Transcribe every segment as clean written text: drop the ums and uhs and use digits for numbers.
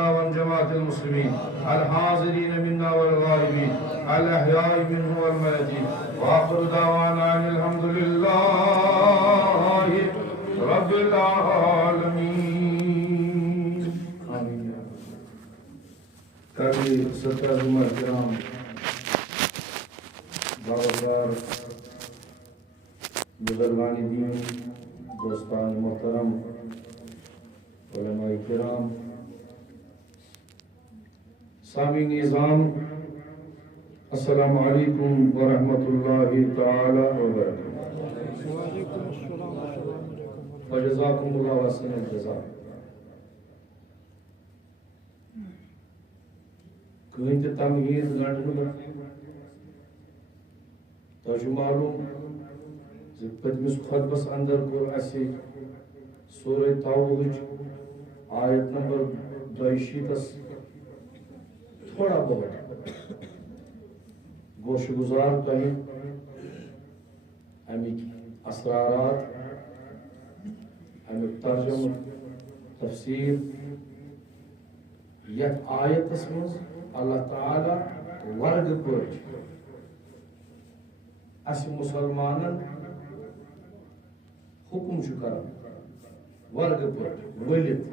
لنا وعن جماعة المسلمين الحاضرين منا والغائبين الأحياء منهم والميتين وآخر دعوانا أن الحمد لله رب العالمين آمين. کبھی سترہ جمعہ کرام باوقار بزرگان دین دوستان محترم علماء کرام سامعین نظام السلام علیکم ورحمۃ اللہ تعالی وبرکاتہ وجزاکم اللہ حسن الجزاء. کہیں تہ تمہید گنڈنہ تہ معلوم پتمس خطبس اندر کور اسی سورہ توبہ آیت نمبر 62 تھوڑا بہت گوش گزار تہ امیک اسرارات امیک ترجمہ تفسیر یت آیتس مز اللہ تعالی ورگ پٲٹھۍ اس مسلمانن حکم کران ورگ پٲٹھۍ ؤلِتھ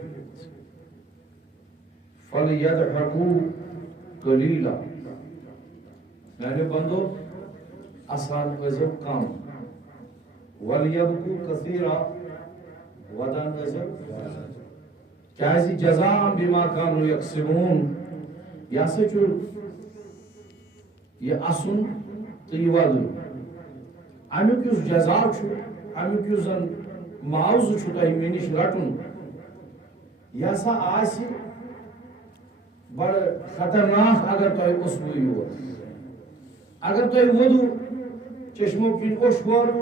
فَلْيَضْحَكُوا قَلِيلًا میانہِ بندو اسان ٲسِو کم وَلْيَبْكُوا كَثِيرًا ودان ٲسِو کیازِ جزاء بما كانوا يكسبون یہ ہسا چھُ یہ اسُن تہٕ یہِ ودُن امیُک یُس جزا چھُ امیُک یُس زن معاوضہ چھُ تۄہہِ مےٚ نِش رٹُن یہِ ہسا آسہِ بڑٕ خطرناک اگر تۄہہِ اوسوٕ یور اگر تۄہہِ ودو چشمو کِنۍ اوٚش وورو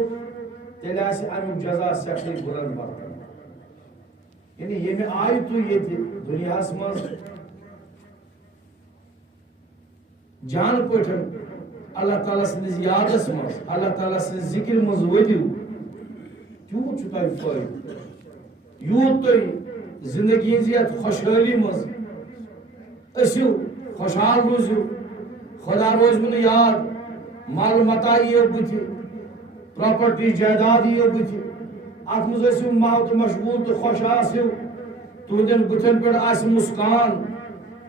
تیٚلہِ آسہِ امیُک جزا سٮ۪ٹھٕے بُلند برتر یعنی ییٚمہِ آیہِ تُہۍ ییٚتہِ دُنیاہس منٛز جان پٲٹھۍ اللہ تعالیٰ سٕنٛدِس یادس منٛز اللہ تعالیٰ سٕنٛدِس ذِکرِ منٛز ؤتِو تیوٗت چھُ تۄہہِ فٲیدٕ یوٗت تُہۍ زندگی ہٕنٛزِ یتھ خۄشحٲلی منٛز ٲسِو خۄشحال روٗزِو خۄدا روزوٕ نہٕ یاد مال متا یِیو بٕتھِ پراپرٹی جائیداد یِیو بٕتھِ اتھ منٛز ٲسِو محبت مشغوٗل تہٕ خۄش آسِو تُہنٛدٮ۪ن بٕتھن پٮ۪ٹھ آسہِ مُسکان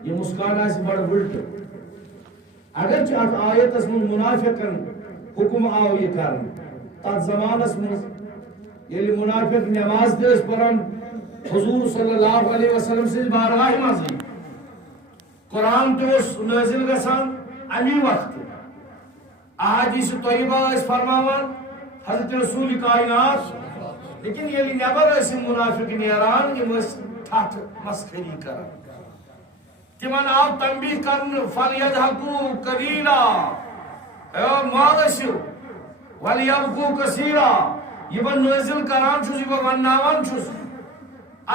یہِ مُسکان آسہِ بڑٕ وٕلٹہٕ اگرچہ اتھ آیتس منٛز منافقن حکم آو یہِ کرنہٕ تتھ زمانس منٛز ییٚلہِ منافق نماز تہِ ٲسۍ پران حضور صلی اللہ علیہ وسلم سٕنٛدِ بارگاہہِ منٛزٕے قرآن تہِ اوس نٲزِل گژھان امی وقتہٕ احادیث طیبہ ٲسۍ فرماوان حضرت رسول کائنات لیکن ییٚلہِ نٮ۪بر ٲسۍ یِم منافق نیران یِم ٲسۍ ٹھٹھ مسخٔری کران تمن آو تنبیہ کرنہٕ فَلْيَضْحَكُوا قَلِيلًا مہ ٲسِو وَلْيَبْكُوا كَثِيرًا یہ بہٕ نٲزِل کران چھُس یہ بہٕ ونناوان چھُس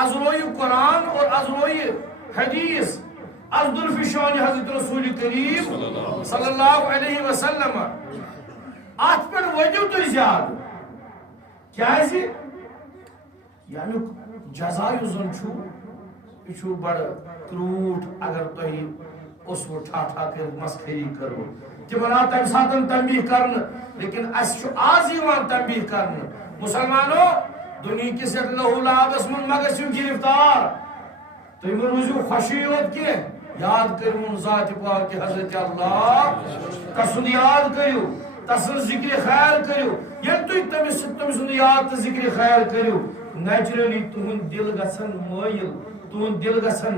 از رویہِ قرآن اور از رویہِ حدیث از دُلفِشانہِ حضرت رسول کریم صلی اللہ علیہ وسلم اتھ پٮ۪ٹھ ؤتِو تُہۍ زیادٕ کیازِ ییٚمیُک جزا یُس زن چھُ یہ چھُ بڑٕ کروٗٹھ اگر تۄہہِ اوسوٕ ٹھاٹھا کٔرِتھ مسخٔری کٔروٕ تِمن آو تمہِ ساتہٕ تنبیہ کرنہٕ لیکن اسہِ چھُ آز یِوان تنبیہ کرنہٕ مسلمانو دُنہِکِس یتھ لہو لعابس منٛز مہ گٔژھِو گرفتار تُہۍ مہ روٗزِو خوشی یوت کینٛہہ یاد کٔرۍہُن ذاتِ پاکِ حضرت اللہ تسُنٛد یاد کٔرِو تسٕنٛز ذِکرِ خیر کٔرِو ییٚلہِ تُہۍ تٔمۍ سُنٛد یاد تہٕ ذِکرِ خیر کٔرِو نیچرلی تُہُنٛد دِل گژھن مٲیِل تُہُنٛد دِل گژھن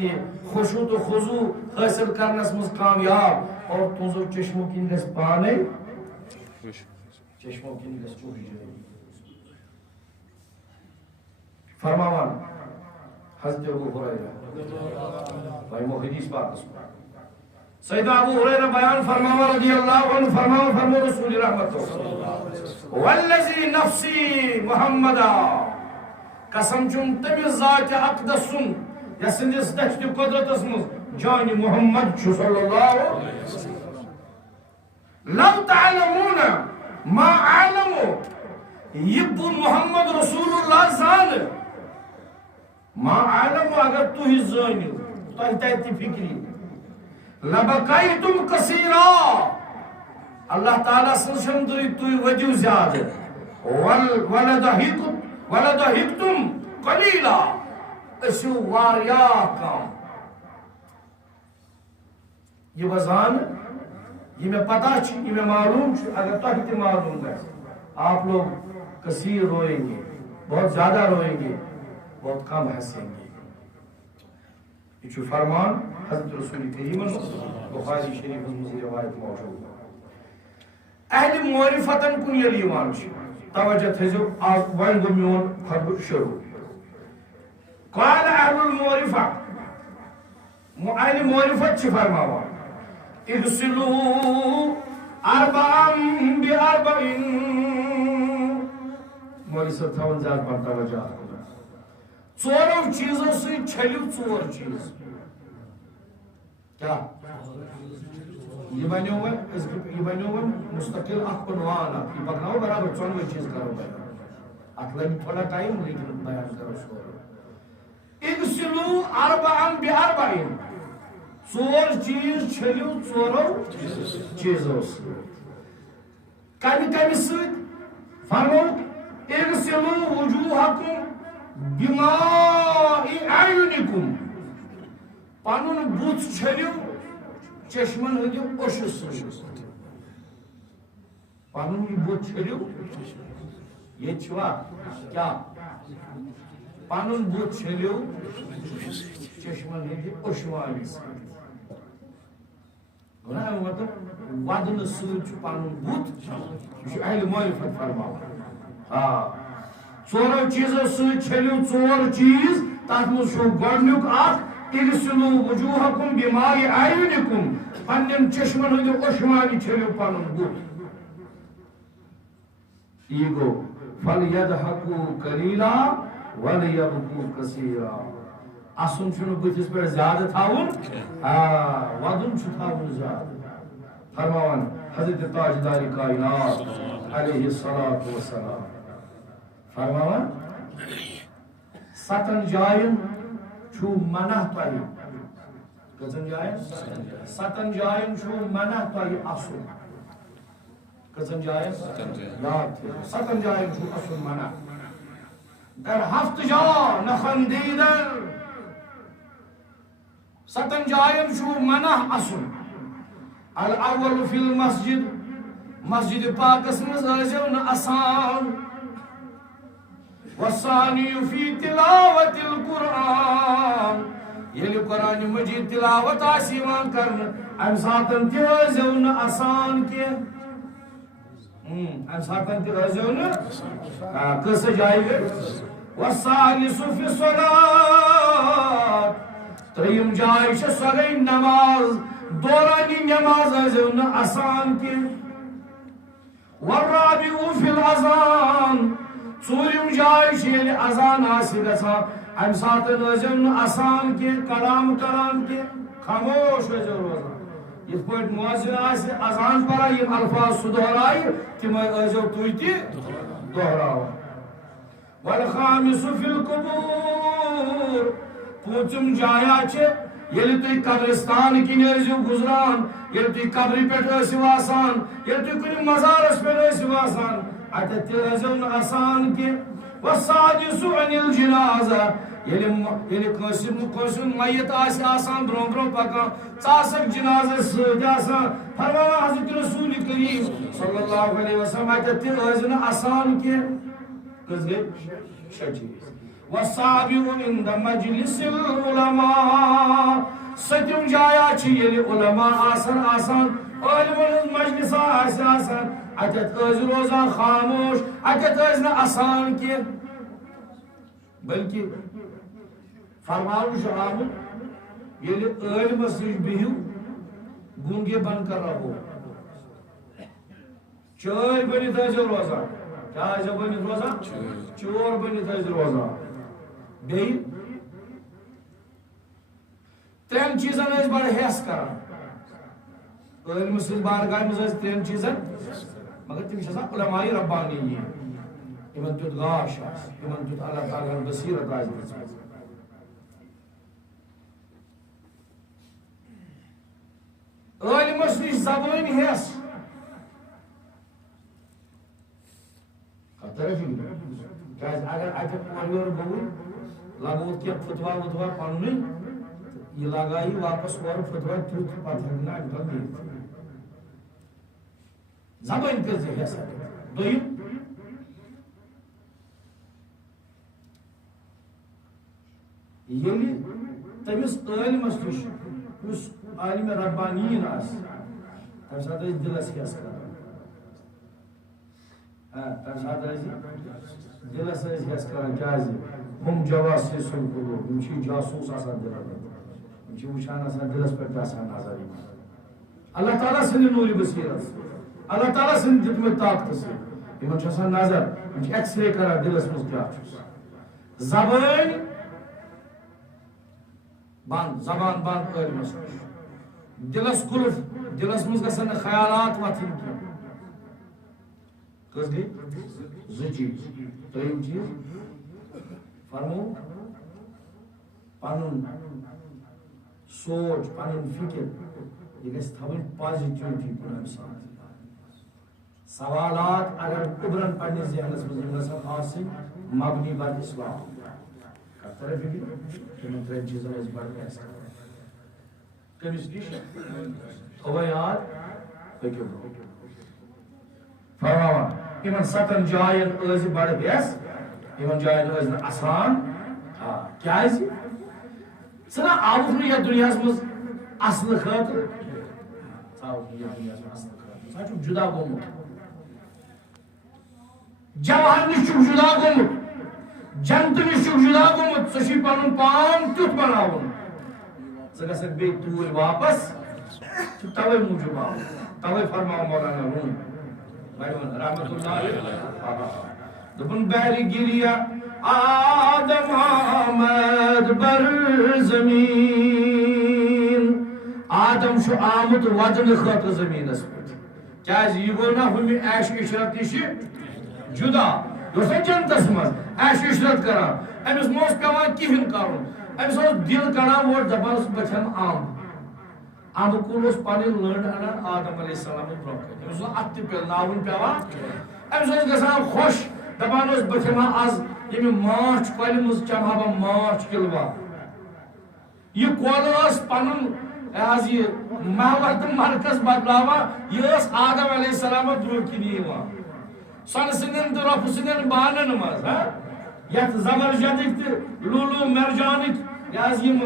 یہ خوشو تو خضو حاصل کرنس مز کامیاب اور تُہنٛزو چشمو کِنۍ گژھِ پانے چشمو کِنۍ گژھِ چوہی جٲری فرماوان حضرت ابو ہریرہ بھائی حدیث پاکس سیدنا ابو ہریرہ بیان فرماوان رضی اللہ عنہ فرمو رسول رحمت والذی نفسی محمدہ قسم چھُم تٔمِس ذاتِ اقدس سُنٛد یس سندس دشت قدرتس مز جان محمد صلی اللہ علیہ وسلم لو تعلمون ما علمو یہ محمد رسول اللہ زان ما عالم اگر تھی زانو تہ تہ فکری لبقیتم کثیرا اللہ تعالیٰ سن شمدری تھی ودیو زیادہ ولدحکتم قلیلا اسو واریا کام. یہ وزان یہ میں پتہ یہ میں معلوم اگر تہ معلوم ہے آپ لوگ کثیر روئیں گے, بہت زیادہ روئیں گے, بہت کم ہنسیں گے. یہ فرمان حضرت رسول کریم بخاری شریف میں روایت موجود ہے. اہل معرفتن کن یل یوان توجہ تھزو وین گو میون خطبہ شروع. قال اہل المعرفہ اہل معرفت فرماوان اغسلوا اربعا باربع. مولوی صاحب تھاون زیادہ پر توجہ ژورو چیزوں سے چھلیو ژور چیز. کیا یہ بنو مستقل اخ عنوان یہ پکناؤ برابر ژونوے چیز کرو بیان. اتھ لگی تھوڑا ٹائم لیکن بیان کرو سورو. اغسلوا اربعا باربع ژور چیز چھلیو ژورو چیزوں سے. کمی کمی سۭتۍ فرمو اغسلوا وجوہکم بماء اعینکم پنن بُتھ چھلیو چشمن ہندیو اوشو سۭتۍ. پنن بُتھ چھلیو یہ چھوا کیا پنن بُتھ چھلیو چشمن ہندی اوشوانی سۭتۍ. مطلب ودن سۭتۍ چھُ پنن بُتھ یہ اہل معرفت فرماوان. ہاں ژورو چیزو سۭتۍ چھلیو ژور چیز تتھ منٛز چھُ گۄڈنیُک اکھ اغسلوا وجوہکم بماء اعینکم پنن چشمن ہندیو اوشوانی چھلیو پنن بُتھ. یہ گو فلیضحکوا قلیلا ولیبکوا کثیرا. اسن چھُنہٕ بٕتھِس پٮ۪ٹھ زیادٕ تھاوُن ودُن چھُ تھاوُن زیادٕ. فرماوان حضرت تاجدار کائنات علیہ الصلوۃ والسلام فرماوان ستن جائن چھو منع تۄہہِ. کٔژن جاین؟ ستن جاین چھو منع تۄہہِ اَسُن. کٔژن جاین؟ یاد تھٲیِو ستن جاین چھو اَسُن منع. در ہفت جا نہ خندیدن ستن جاین چھو منع اَسُن. الاول فی المسجد مسجد پاکس منٛز ٲسِو نہٕ اَسان. والثانی فی تلاوت القرآن ییٚلہِ قرآن مجید تلاوت آسہِ یِوان کرنہٕ امہِ ساتن تہِ ٲسۍزیو نہٕ اَسان کینٛہہ. امہِ ساتن تہِ ٲسۍزیو نہٕ کۭژاہ جایہِ گٔے. والثالث فی الصلاۃ ترٛیِم جاے چھےٚ سۄ گٔے نماز. دورانی نماز ٲسۍزیو نہٕ اَسان کینٛہہ. والرابع فی الاذان ژوٗرِم جاے چھِ ییٚلہِ اذان آسہِ گژھان امہِ ساتن ٲسۍزیو نہٕ اَسان کینٛہہ کلام کران کینٛہہ خاموش ٲسۍزیو روزان. یِتھ پٲٹھۍ مؤذِن آسہِ اذان پران یِم الفاظ سُہ دۄہرایہِ تِمے ٲسۍزیو تُہۍ تہِ دۄہراوان. والخامس فی القبور پوٗنٛژِم جایا چھِ ییٚلہِ تُہۍ قبرستان کِنۍ ٲسِو گُزران ییٚلہِ تُہۍ قبرِ پٮ۪ٹھ ٲسِو آسان ییٚلہِ تُہۍ کُنہِ مزارس پٮ۪ٹھ ٲسِو آسان اتٮ۪تھ تہِ ٲسۍزیو نہٕ اَسان کینٛہہ. والسادس عن الجنازہ ییٚلہِ کٲنٛسہِ ہُنٛد میت آسہِ آسان برٛونٛہہ برٛونٛہہ پکان ژٕ آسکھ جنازس سۭتۍ آسان. فرماوان حضرت رسول کریم صلی اللہ علیہ وسلم اتٮ۪تھ تہِ ٲسۍ نہٕ اَسان کینٛہہ. کٔژ گٔے؟ شےٚ چیٖز. والسابع عند مجلس العلماء سٔتِم جایا چھِ ییٚلہِ علما آسن عٲلمن ہٕنٛز مجلسا آسہِ آسان اتٮ۪تھ ٲسۍ روزان خاموش اتٮ۪تھ ٲسۍ نہٕ اَسان کینٛہہ. بلکہ فرماونہٕ چھُ آمُت ییٚلہِ عٲلمس نِش بِہِو گوٗنگے بن کر رہو. چٲرۍ بٔنِتھ ٲسۍزیو روزان. کیٛاہ ٲسۍزیو بٔنِتھ روزان؟ چور بٔنِتھ ٲسۍ روزان. بیٚیہِ ترٛٮ۪ن چیٖزن ٲسۍ بڑٕ ہٮ۪س کران. عٲلمہٕ سٕنٛدِ بارگاہ منٛز ٲسۍ ترٛٮ۪ن چیٖزن مگر تِم چھِ آسان علماء ربانی یِمن تیُتھ گاش آسہِ یِمن تیُتھ اللہ تعالیٰ ہن بصیرت آسہِ دِژمٕژ. عالمس نش زبان ہس اگر اتھ اور گو لگو کی فتوا وتوا پن یہ لگائی واپس اور فتوا تیت پتہ ہوں اجبل زبان کر ہس دویم یلی تمس عالمس نش اس عالم ربانین آس تم سات دلس ہس کر تم سات دلس ہس کر کیا ہم جواسیس ہم جاسوس آسان دل وچان آسان دلس پہ آسان نظر اللہ تعالیٰ سند نور بصیرت اللہ تعالیٰ سند دتمت طاقت سے نظر ایکس رے کران دلس مز کیا زبان بند زبان بند علمس دلس قلف دلس مز گژھن خیالات وتھن کی کس گئی زٕ چیز ترٛیِم چیز فرمو پنن سوچ پنن فکر یہ گژھِ تھاوٕنۍ پازِٹِوِٹی کُن ساتھ سوالات اگر اُبرن پننِس ذہنس منٛز یِم گژھن آسٕنۍ مبنی بر اسلام کتھ طرح فکر تمن ترٛٮ۪ن چیٖزن ٲسۍ بڑٕ فیصلہ کٔمِس نِش تھوٚوا یاد پٔکِو فرماوان یِمن 7 جاین ٲسۍ بڑٕ ویس یِمن جاین ٲسۍ نہٕ آسان کیازِ ژٕ آوُکھ نہٕ یتھ دُنیاہس منٛز اصلہٕ خٲطرٕ ژاوُکھ نہٕ یتھ دُنیاہس منٛز اصلہٕ خٲطرٕ ژٕ چھُکھ جُدا گوٚمُت جواہر نِش چھُکھ جُدا گوٚمُت جنتہٕ نِش چھُکھ جُدا گوٚمُت ژےٚ چھُے پنُن پان تیُتھ بناوُن ژٕ گژھکھ بیٚیہِ توٗرۍ واپس ژٕ توے موٗجوٗب آمُت توے فرماو مولانا روٗم رحمت اللہ دپن بہر گریا آدم آمد بر زمین آدم چھُ آمُت ودنہٕ خٲطرٕ زمیٖنس پٮ۪ٹھ کیازِ یہِ گوٚو نا ہُمہِ عیش عشرت نِش جُدا یہِ اوس نا جنتس منٛز عیش عشرت کران أمِس ما اوس پیٚوان کِہیٖنۍ کرُن أمِس اوس دِل کڑان ووٹ دپان اوس بہٕ کھٮ۪مہٕ امبہٕ کُل اوس پنٕنۍ لٔنڈ انان آدم علیہ السلام برونٛہہ کَنہِ أمِس اوس اتھ تہِ پِلناوُن پیٚوان أمِس اوس گژھان خۄش دپان اوس بہٕ کھٮ۪مہٕ ہا آز ییٚمہِ ماچھ کۄلہِ منٛز چمہٕ ہا بہٕ ماچھ کِلوا یہِ کۄل ٲس پنُن حظ یہِ محور تہٕ مرکز بدلاوان یہِ ٲس آدم علیہ السلامس برونٛہہ کِنۍ یِوان سۄنہٕ سٕنٛدٮ۪ن تہٕ رۄپہٕ سٕنٛدٮ۪ن بانن منٛز یتھ زبرجدٕکۍ تہٕ لولو مرجانٕکۍ یہِ حظ یِم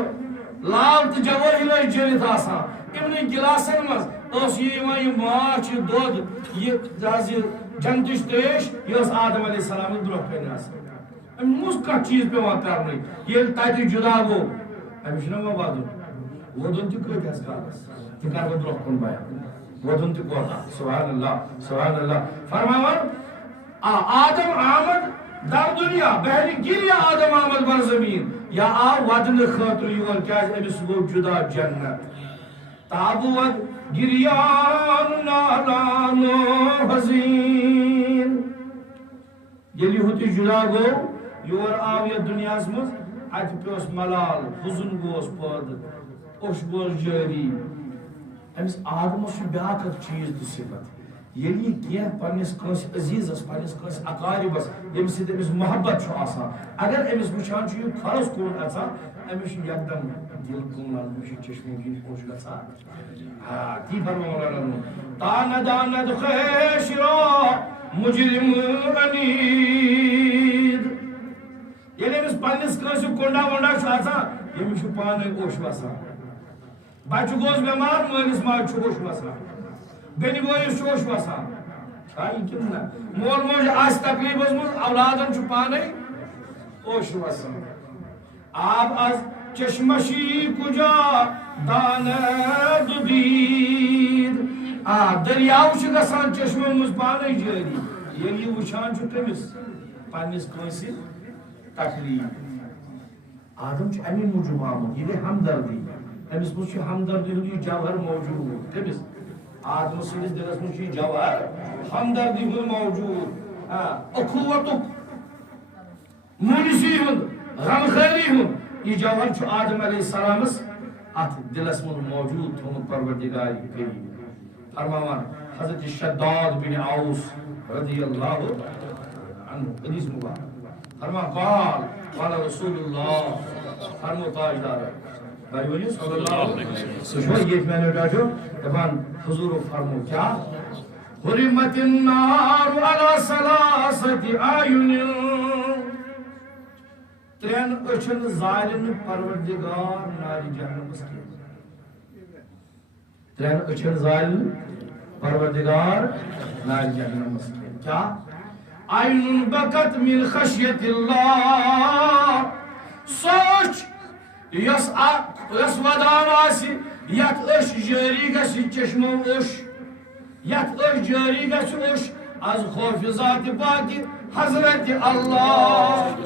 لال تہٕ جوٲہِر ٲسۍ جٔرِتھ آسان یِمنٕے گِلاسن منٛز ٲس یہِ یِوان یہِ ماچھ یہِ دۄد یہِ حظ یہِ جنتٕچ تریش یہِ ٲس آدم علیہ السلامس برونٛہہ کَنہِ آسان أمِس مہ اوس کانٛہہ چیٖز پیٚوان کرنٕے ییٚلہِ تتہِ جُدا گوٚو أمِس چھُنہ وۄنۍ ودُن وودُن تہِ کۭتِس کالس تہِ کرٕ بہٕ برونٛہہ کُن بیان وودُن تہِ کوتاہ سبحان اللہ فرماوان آدم آمد در دنیا بہر گریا آدم آمد بر زمین یا آو ودنہٕ خٲطرٕ یور کیازِ أمِس گوٚو جُدا جنت تابوت گریان نالان حزین ییٚلہِ ہُہ تہِ جُدا گوٚو یور آو یتھ دُنیاہس منٛز اتہِ پیوس ملال حُزُن گوس پٲدٕ اوٚش گوس جٲری أمِس آدمس چھُ بیٛاکھ اکھ چیٖز تہِ صفت ییٚلہِ یہِ کینٛہہ پننِس کٲنٛسہِ عزیٖزس پننِس کٲنٛسہِ اقاربس ییٚمہِ سۭتۍ أمِس محبت چھُ آسان اگر أمِس وٕچھان چھُ یہِ فرض کُن اژان أمِس چھُ یکدم دل کُنان أمِس چھُ چشمو کِنۍ خۄش گژھان تی فرماوان تاند آند خیشرا مجرم انید ییٚلہِ أمِس پننِس کٲنٛسہِ کۄنڈا وۄنڈا چھُ اژان ییٚمِس چھُ پانے اوٚش وسان بچہِ گوٚژھ بٮ۪مار مٲلِس ماجہِ چھُ اوٚش وسان بیٚنہِ بٲیِس چھُ اوٚش وسان یہِ کِنہٕ نہ مول موج آسہِ تکلیٖفس منٛز اولادن چھُ پانے اوٚش وسان آب از چشمشی کجا داند دید دریاو چھُ گژھان چشمو منٛز پانے جٲری ییٚلہِ یہِ وٕچھان چھُ تٔمِس پننِس کٲنٛسہِ تکلیٖف آدم چھُ امی موٗجوٗب آمُت یہِ گٔے ہمدردی أمِس منٛز چھُ ہمدردی ہُنٛد یہِ جوہر موجوٗد کٔمِس آدمس سٕنٛدِس دِلس منٛز چھُ یہِ جوہر ہمدردی ہُنٛد موجوٗد اخوتُک مونسی ہُنٛد غمخٲری ہُنٛد یہِ جوہر چھُ آدم علیہ السلامس ات دلس من موجود تھومت پروردگار کریم فرماوان حضرت شداد بن اوس رضی اللہ عنہ حدیث مبارک فرما قال رسول اللہ فرمو تاجدار بھائی ونیو صلی اللہ علیہ وسلم یہ میں نے ڈاٹو دفان حضور فرمو کیا حرمت النار على ثلاثة أعين ترین اچھن ظالم پروردگار ناری جہنم مسکین ترین اچھن ظالم پروردگار ناری جہنم مسکین کیا عین بکت من خشیت اللہ سوچ یس ودان آسی یت اش جاری گسی چشمو اش یت اش جاری گسی اش از خوف ذات پاکی حضرت اللہ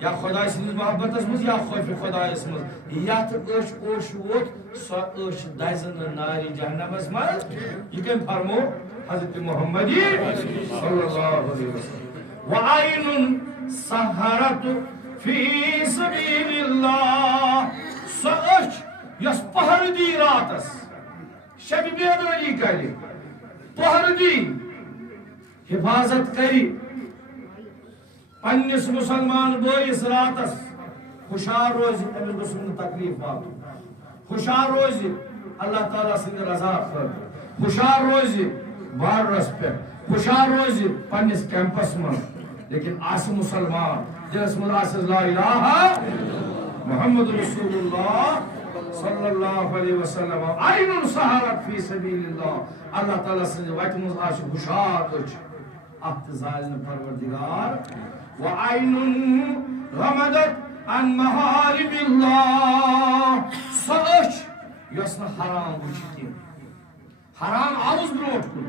یا خدا سنز محبت اسمز یا خوف خدا اسمز یت اش اش ووت سو اش دائزن ناری جہنم اسمز یہ کم فرمو حضرت محمدی صلی اللہ علیہ وسلم وعین سہرت فی سبیل اللہ سو اش یس پہر دی راتس شب بیداری کری پہر دی حفاظت کری پنس مسلمان بوئیس راتس خوشار روزی امس گسن تکلیف واتو خوشار روزی اللہ تعالیٰ سنگ رضا خر خوشار روزی بارس پہ خوشار روزی پنس کیمپس من لیکن آس مسلمان جس من آس لا الہ محمد رسول اللہ صلی اللہ علیہ وسلم عین سہرت فی سبیل اللہ اللہ تعالیٰ سنگ وقت من آس خوشار اچھ اخت ظالم پروردگار وعین غمدت عن محارم اللہ سوچ یسن حرام وچھتیم حرام آوز بروٹ کن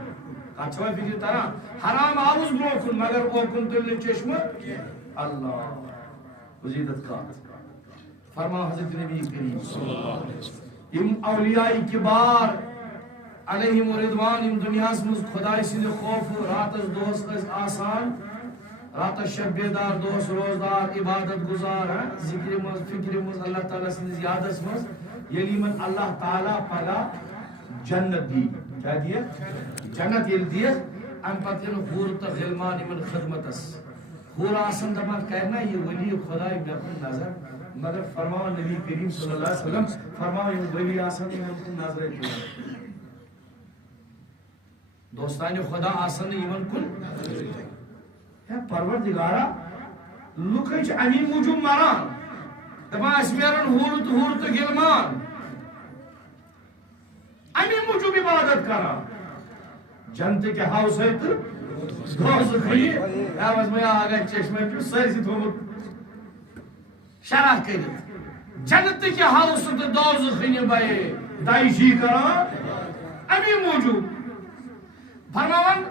کچھوہ فکر ترہ حرام آوز بروٹ کن مگر وہ کن تلنے چشم اللہ وزیدت کات فرما حضرت نبی کریم صلی اللہ علیہ وسلم ام اولیاء کبار علیہم رضوان ام دنیا سمز خدای سند خوف راتس دوست آسان رات شب بیدار دوست روزدار عبادت گزار ذکر مز فکر مز اللہ تعالیٰ سنز یادس مز یلی من اللہ تعالیٰ پگا جنت دی کیا دیا جنت یل دیا ام پتن حور تا غلمان من خدمتس حور آسن دمان کہنا یہ ولی خدای بیخن نظر مگر فرماؤ نبی کریم صلی اللہ علیہ وسلم فرماؤ یہ ولی آسن یہ من نظر کیا دوستان خدا آسن یہ من کن پروردگارا لکھ امی موجود مران دپان اس میرن حور تو غلمان امی موجود عبادت کران جنت کے ہاؤس ہے تو دوز کھنی آواز میں آگا چشمہ کیوں سرسی تھومت شرح کرد جنت کے ہاؤس تو دوز کھنی بھائی دائشی کران امی موجود فرماوان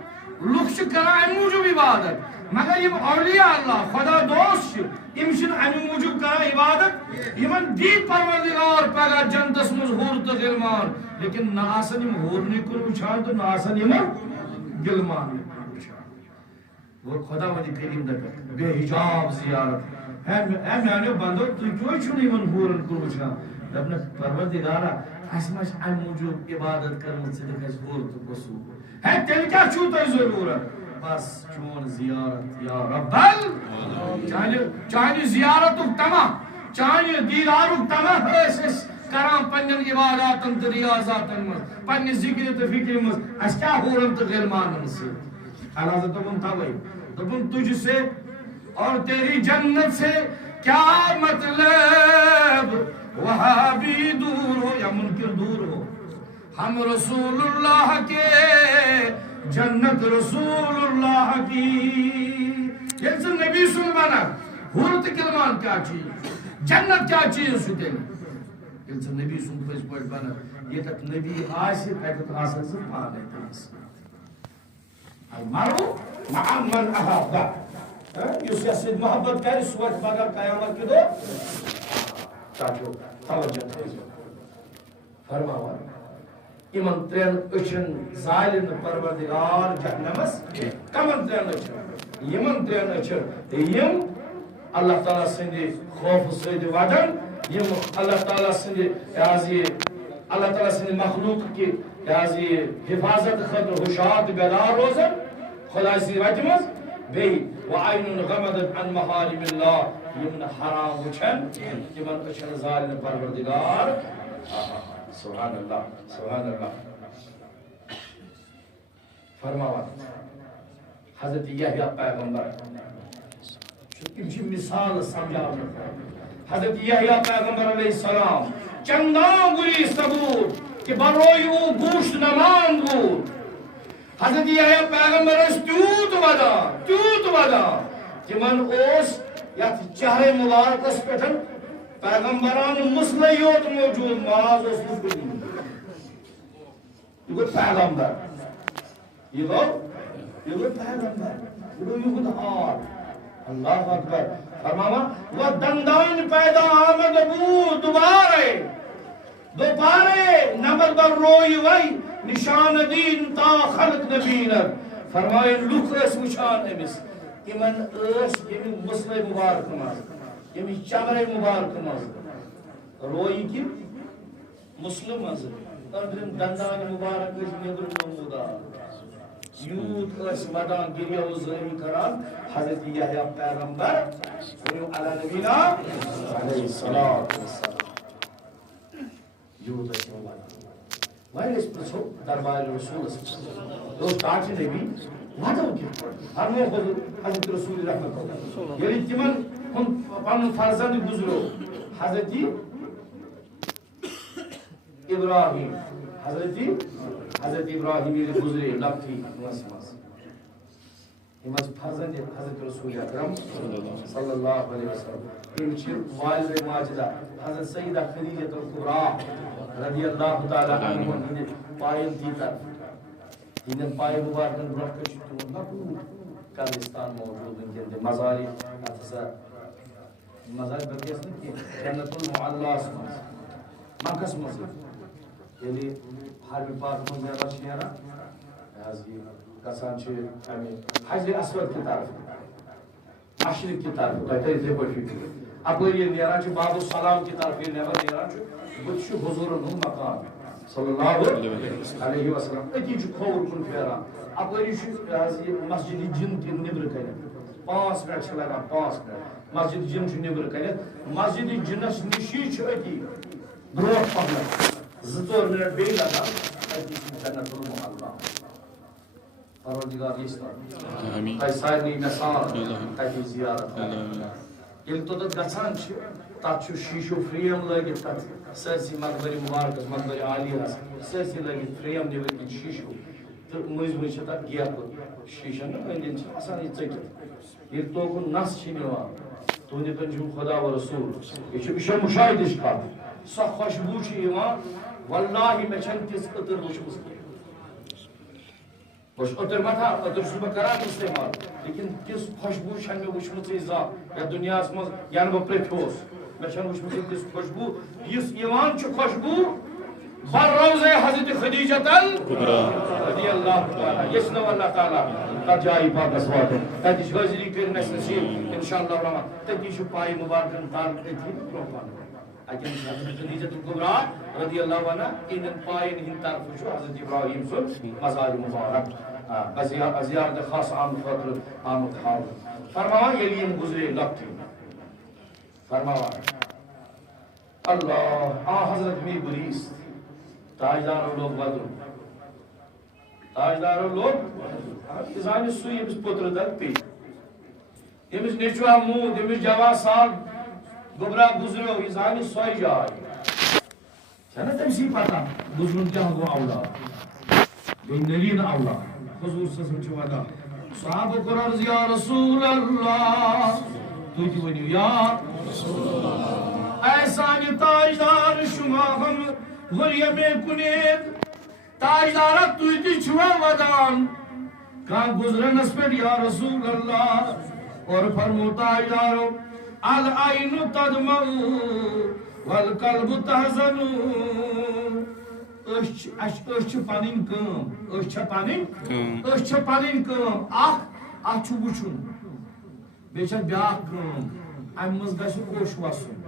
لکھ کران امی موجود عبادت مگر یہ اولیاء اللہ خدا دوست امشن امی موجود کرا عبادت یمن دی پروردگار پگا جنتس مز حور تو غلمان لیکن نہ آسن یم حور نکن وچھان تو نہ آسن یم غلمان وچھان وہ خدا ولی کریم دکر بے حجاب زیارت ہے میانے بندو تو کیوں چھوڑ یمن حورن کو وچھان اپنے پروردگارا اس مش امی موجود عبادت کرنے سے دکھا حور تو بسو ہے تیل کیا چھوتا ضرورت بس چون زیارت یا رب چانی زیارت تمہ چانی دیدار تمہ اس کرام پنن عباداتن تو ریاضاتن مز پنن ذکر تو فکر مز اس کیا ہورن تو غلمانن سے اللہ دپن توئی دپن تجھ سے اور تیری جنت سے کیا مطلب وہاں بھی دور ہو یا منکر دور ہو ہم رسول اللہ کے جنت رسول اللہ کی جیسے نبی سلمانا حورت کلمان کیا چیز جنت کیا چیز ستے جیسے نبی سلمان پڑھ بنا یہ تک نبی آسی پیدت آسان سے پانے تنس المارو معام من احابا یہ سیاست محبت کری سوات باگر قیامت کے دو چاچو توجہ فرماوان یمن ترین اچھن ظالم پروردگار جہنمس کمن ترین اچھن یمن ترین اچھن یم اللہ تعالیٰ سندی خوف سید وڈن یم اللہ تعالیٰ سند اللہ تعالیٰ سند مخلوق کی حفاظت خاطر ہوشیار بیدار روزن خدا سی وتہ مز بیٚیہِ وعین غمدت عن محارم اللہ یم حرام وچھن تمن اچھن ظالم پروردگار سبحان اللہ سبحان اللہ فرماوان حضرت یحییٰ پیغمبر مثال سمجھاؤ حضرت یحییٰ پیغمبر علیہ السلام چندان گری ثبوت کہ بروئی وہ گوشت نمان بود حضرت یحییٰ پیغمبر اس تیوت ودا کہ من اوس یت چہرے مبارک اس پیٹھن پیغمبران مسلیوت موجود معاذ اس مجھے یہ پیغمبر یہ پیغمبر یہ ہار اللہ اکبر فرماوا وہ دندان پیدا آمد ابو دوبارے نمبر بر روئی وی نشان دین تا خلق نبینر فرمائے لوک اس وچھان امس یمن اس یمی مسلح مبارک مز یمی چمرے مبارک مز روئی کی مسلم مز دندان مبارک نبر نمودار یوت اس مدان گریہ و ظلمی کران حضرت یحییٰ پیغمبر علی نبینا علیہ السلام یوت اس مبارک وائر اس پرسو دربار رسول دو تاچ نبی وادو کی ہر مو حضرت رسول رحمت اللہ یعنی تمن پن فرزند گزرو حضرت ابراہیم حضرت ابراہیم یہ گزرے لبتی ہمت فرزند حضرت رسول اکرم صلی اللہ علیہ وسلم یہ والد ماجدہ حضرت سیدہ خدیجہ الکبریٰ رضی اللہ تعالی عنہ پائن تیتر ان پائن مبارکن برکش قبرستان موجود ان مزاری مزاری بکیس نہیں جنت المعلا مکس مسجد یعنی حرم پاک منظر شیرا گسان حجر اسود کی طرف مشرق کی طرف اپری نیران باب السلام کی طرف نیبر نیران بچ حضور مقام صلی اللہ علیہ وسلم اتی کھور کن پھیران اپری مسجد جن کی نبر کر 5 منٹ لگان 5 منٹ مسجد جن نبر کر مسجد جنس نشی اتی برو پہن 2 منٹ بی لگان جنت المعلا پروردگار یہ سارے مثال تھی زیارت یل توتھ گھان تک شیشو فریم لگت تک سرسی مقبری مبارکس مقبری عالیہ سرسی لگت فریم نبر کن شیشو تو مز مز تک گیپ شیشن اندین آسان یہ ٹھٹ یل توکن نس نوان تہند کن خدا و رسول یہ مشاہدش کت سہ خوشبو واللہ مے چھن تس عطر وچمس بس عطر متھا عطر بہ کران استعمال لیکن تس خوشبو چھن مے وچمس ذات یا دنیا مز یعنی بہ پریتھوس مے چھن وچمس تس خوشبو یس یوان چھ خوشبو بر روزے حضرت خدیجہ الکبریٰ رضی اللہ تعالی یسنو اللہ تعالی تر جائی پاک اسوات تتی حاضری کرن اس نصیب انشاءاللہ الرحمن تتی چھ پائی مبارکن تار تھی پروفان اکن حضرت خدیجہ الکبریٰ رضی اللہ عنہ ان پائن ہن طرف چھ حضرت ابراہیم سن مزار مبارک زیارت خاص عام خاطر آمد حاضر فرماوا یلیم گزرے لبتی فرماوا اللہ حضرت می بریس تاجدار لوگ بدر تاجدار لوگ ازانی سوی امس پتر دل پی امس نیچوا مود امس جوا سال گبرا گزرو ازانی سوئی جائے چھنا تمسی پتا گزرن کیا گو اولاد بینرین اولاد حضور صلی اللہ علیہ وسلم صحابہ قرار یا رسول اللہ تو کی ونیو یا رسول اللہ ایسانی تاجدار شما ہم غریہ میں کنید تاجدارت تو تی چھوا ودان کان گزرن اس پر یا رسول اللہ اور فرمو تاجدارو العین تدمع والقلب تحزن اش پانین کام اش پانین کام اخ چھو وچھن بیچن بیاکھ کام ام مز گژھِ اوش وسن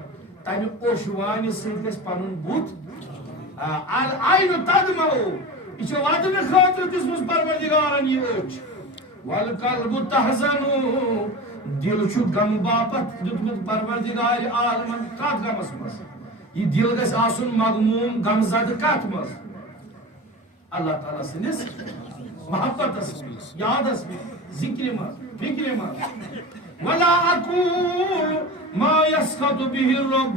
تمہ اوشوانہ سۭتۍ گژھِ پنُن بُتھ آینہ تدمو یہ ودن خاطر دِژمٕژ پروردگارن یہ أچھ والقلب تحزن دل غم باپت دیتمت پروردگار عالمن کت غمس مز یہ دل گژھِ آسُن مغموم غم زدہ کت مز اللہ تعالیٰ سندس محبتس یادس ذکر مز فکر مز ولا اقول ما يسخط به الرب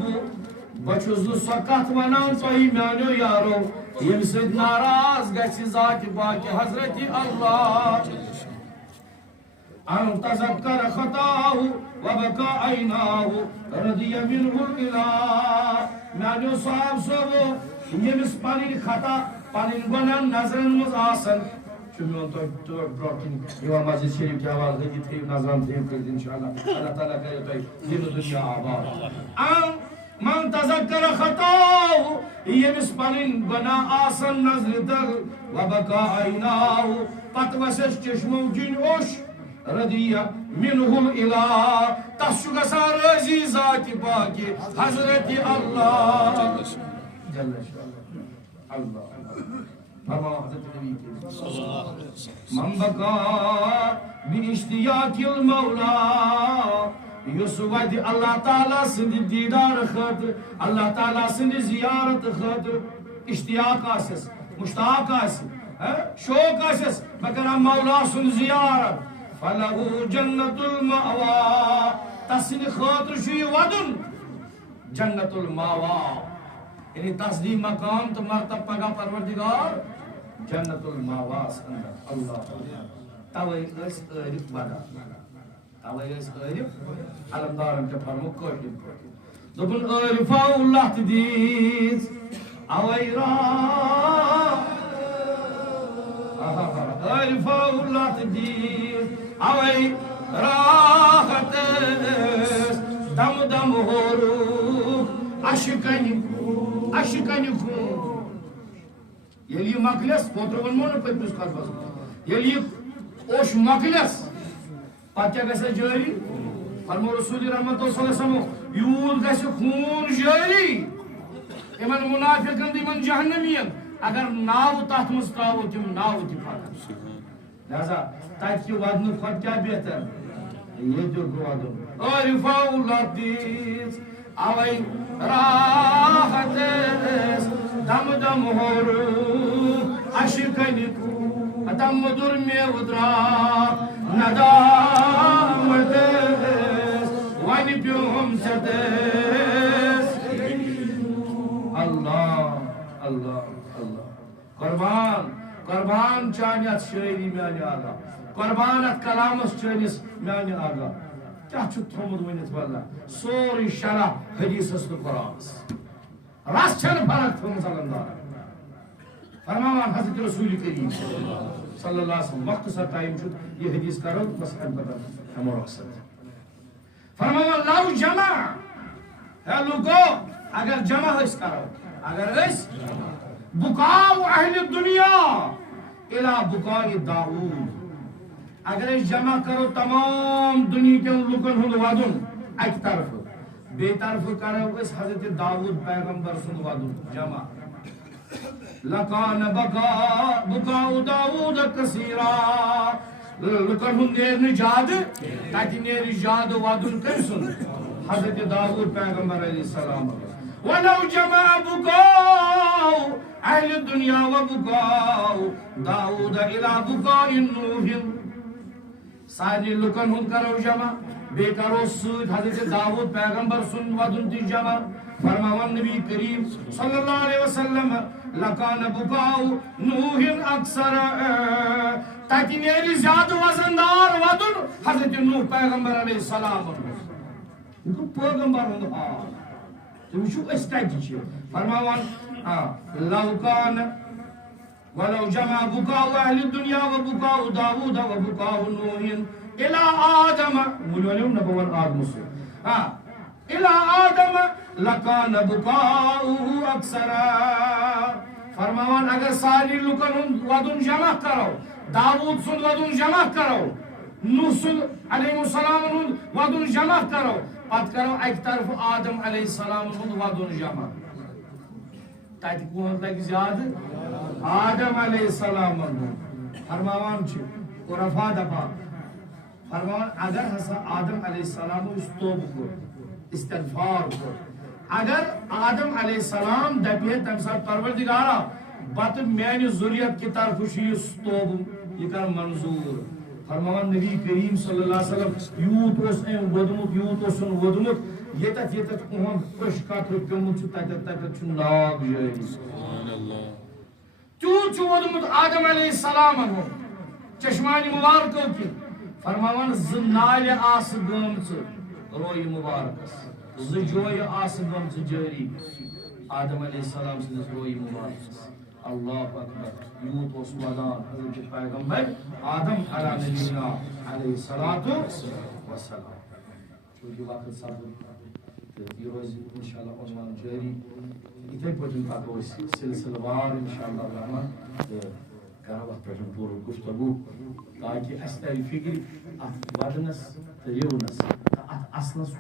بچوز نہ سۄ کتھ ونان تۄہہِ میانیو یارو ییٚمہِ سۭتۍ ناراض گژھِ ذاتِ پاکِ حضرت اللہ ان تذکر خطاه وبكى عيناه رضي منه الاله میانیو صاحب صوبو ییٚمِس پنٕنۍ خطا پنٕنۍ گۄناہ نظرن منٛز آسن چھُ میون تۄہہِ برونٛہہ کِنۍ یِوان مسجد شریف کہِ حوالہٕ ہیٚکہِ تھٲیِو نظران تھٲیِو کٔرِتھ انشاءاللہ اللہ تعالیٰ کرِ تۄہہِ دِنہٕ دُنیا آباد من تذکر خطاه ییٚمِس پنٕنۍ گۄناہ آسن نظرِ تل وبكى عيناه پتہٕ وسٮ۪س چشمو کِنۍ اوٚش رضی منہ الہ تس چھُ گژھان رٲضی ذاتِ پاکہِ حضرت اللہ جل اللہ فرماو حضرت نبی من بکا باشتیاق المولا یُس وتہِ اللہ تعالیٰ سٕنٛدِ دیٖدار خٲطرٕ اللہ تعالیٰ سٕنٛدِ زیارت خٲطرٕ اشتیاق آسٮ۪س مشتاق آسہِ شوق آسٮ۪س بہٕ کرٕ مولا سُنٛد زیارت فلہو جنت المأوا تس سٕنٛدِ خٲطرٕ چھُ یہِ ودُن جنت المأوا یعنی تصدیق مقام تو مرتب پگہ پروردگار جنت الماواس اندر اللہ توے اس عارف ودا توے اس عارف علمدارن کے فرمو کوٹن دوبن عارف اللہ تدیز اویرا عارف اللہ تدیز اویرا دم دم ہورو اشکنی خون یلی مکلس پوتر ونمو نا پتمس خطبس یلی اوش مکلس پتہ کیا گژھِ جاری فرمو رسول رحمت صلی اللہ علیہ وسلم یوت گژھِ خون جاری یمن منافقن یمن جہنمین اگر ناو تتھ مز تراوو تم ناو تہ پھٹن لہذا تتہ کہ ودن کھۄتہٕ کیا بہتر ییٚتیُک ودُن عارفا اللہ تیز اوے راحت دم دم ہورو اشکنی دم در میں ادرا ندامت ون پیوم چدس اللہ اللہ اللہ قربان چانیت شاعری میانہ آگاہ قربانت کلامس چانس میانہ آگاہ کیا چھُ تھومُت ؤنِتھ واللہ سورُے شرح حدیثس تہٕ قرآنس رس چھنہٕ فرق تھٲومٕژ علمدارن فرماوان حضرت رسول کریم صلی اللہ علیہ وسلم مختصر ٹائم چھُ یہ حدیث کرو بس امہِ پتہٕ ہمو رخصت فرماوان لو جمع ہے لوگو اگر جمع أسۍ کرو اگر أسۍ بکاو اہل دنیا الى بکاء داؤد اگر اس جمع کرو تمام دنیا کے لوگن ہند ودن اک طرف بے طرف کرو اس حضرت داؤد پیغمبر سند ودن جمع لکان بکاء داؤد کثیرا لوگن ہند نیر جاد تاکہ نیر جاد ودن کم سن حضرت داؤد پیغمبر علیہ السلام ولو جمع بکاء اہل الدنیا و بکاء داؤد الى بکاء نوح سارے لکن ہند کرو جمع بے کرو سید حضرت داؤد پیغمبر سن ودن تی جمع فرماوان نبی کریم صلی اللہ علیہ وسلم لکان بکاؤ نوح اکثر تاکہ نیری زیادہ وزندار ودن حضرت نوح پیغمبر علیہ السلام پیغمبر ہند حال تم شو استاجی فرماوان لوکان ولو جمع بكاء أهل الدنيا وبكاء داود وبكاء نوح إلى آدم مليون نبوان آدم إلى آدم لكان بكاؤه أكثر فرماوان اگر ساری لوکن ودن جمع کرو داود سن ودن جمع کرو نوح سن علیہ السلام ودن جمع کرو پت کرو اک طرف آدم علیہ السلام ودن جمع تت کون لگ زیادہ آدم علیہ السلام فرماوان عرفا دپا فرمان اگر ہسا آدم علیہ السلام توبہ کور استغفار کور اگر آدم علیہ السلام دپے تم سات پروردگارا بت میانہ ذریت کی طرف توبہ یہ کر منظور فرمان نبی کریم صلی اللہ علیہ وسلم یوت اس ام ودمت یوت اس ودمت یتت پش قطر پیومت تت لاگ جاری سبحان اللہ تیوت ودمت آدم علیہ السلام چشمانی مبارکو کی فرماوان ز نال آس گمچ روی مبارکس ز جوی آس گمچ جاری آدم علیہ السلام سندس روی مبارکس اللہ اکبر یوت اس ودان حضرت پیغمبر آدم علیہ نبینا علیہ الصلوۃ والسلام چونکہ وقت صبر یہ روز انشاءاللہ عنوان جاری اتھے پتن پکو سلسلہ وار انشاءاللہ الرحمن کرو ات پہ پور گفتگو تاکہ اس تر فکر ات ودنس تو رونس ات اصلس